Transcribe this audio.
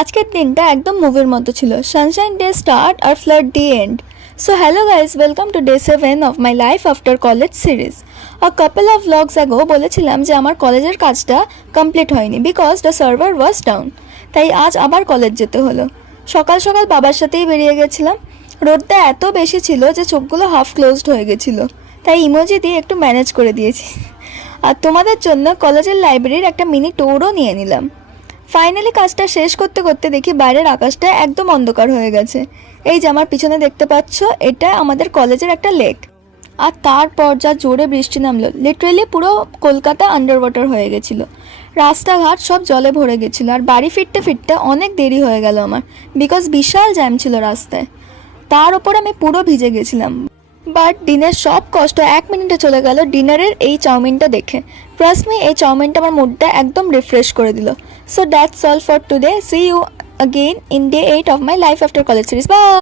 আজকের দিনটা একদম মুভির মতো ছিল। সানশাইন ডে স্টার্ট আর flood day end. So hello guys, welcome to day 7 of my life after college series. A couple of blogs ago বলেছিলাম যে আমার কলেজের কাজটা কমপ্লিট হয়নি because the server was down. তাই আজ আবার কলেজ যেতে হলো। সকাল সকাল বাবার সাথেই বেরিয়ে গেছিলাম। রোদটা এত বেশি ছিল যে চোখগুলো হাফ ক্লোজড হয়ে গেছিলো, তাই ইমোজি দিয়ে একটু ম্যানেজ করে দিয়েছি। আর তোমাদের জন্য কলেজের লাইব্রেরির একটা মিনি ট্যুরও নিয়ে নিলাম। ফাইনালি কাজটা শেষ করতে করতে দেখি বাইরের আকাশটা একদম অন্ধকার হয়ে গেছে। এই যে আমার পিছনে দেখতে পাচ্ছ, এটা আমাদের কলেজের একটা লেক। আর তারপর যা জোরে বৃষ্টি নামলো, লিটারেলি পুরো কলকাতা আন্ডার ওয়াটার হয়ে গেছিলো। রাস্তাঘাট সব জলে ভরে গেছিলো। আর বাড়ি ফিরতে ফিরতে অনেক দেরি হয়ে গেল আমার, বিকজ বিশাল জ্যাম ছিল রাস্তায়। তার ওপর আমি পুরো ভিজে গেছিলাম। বাট দিনের সব কষ্ট 1 মিনিটে চলে গেল ডিনারের এই চাউমিনটা দেখে। ট্রাস্ট মি, এই চাউমিনটা আমার মুডটা একদম রিফ্রেশ করে দিল। So that's all for today. See you again in day 8 of my life after college series. Bye.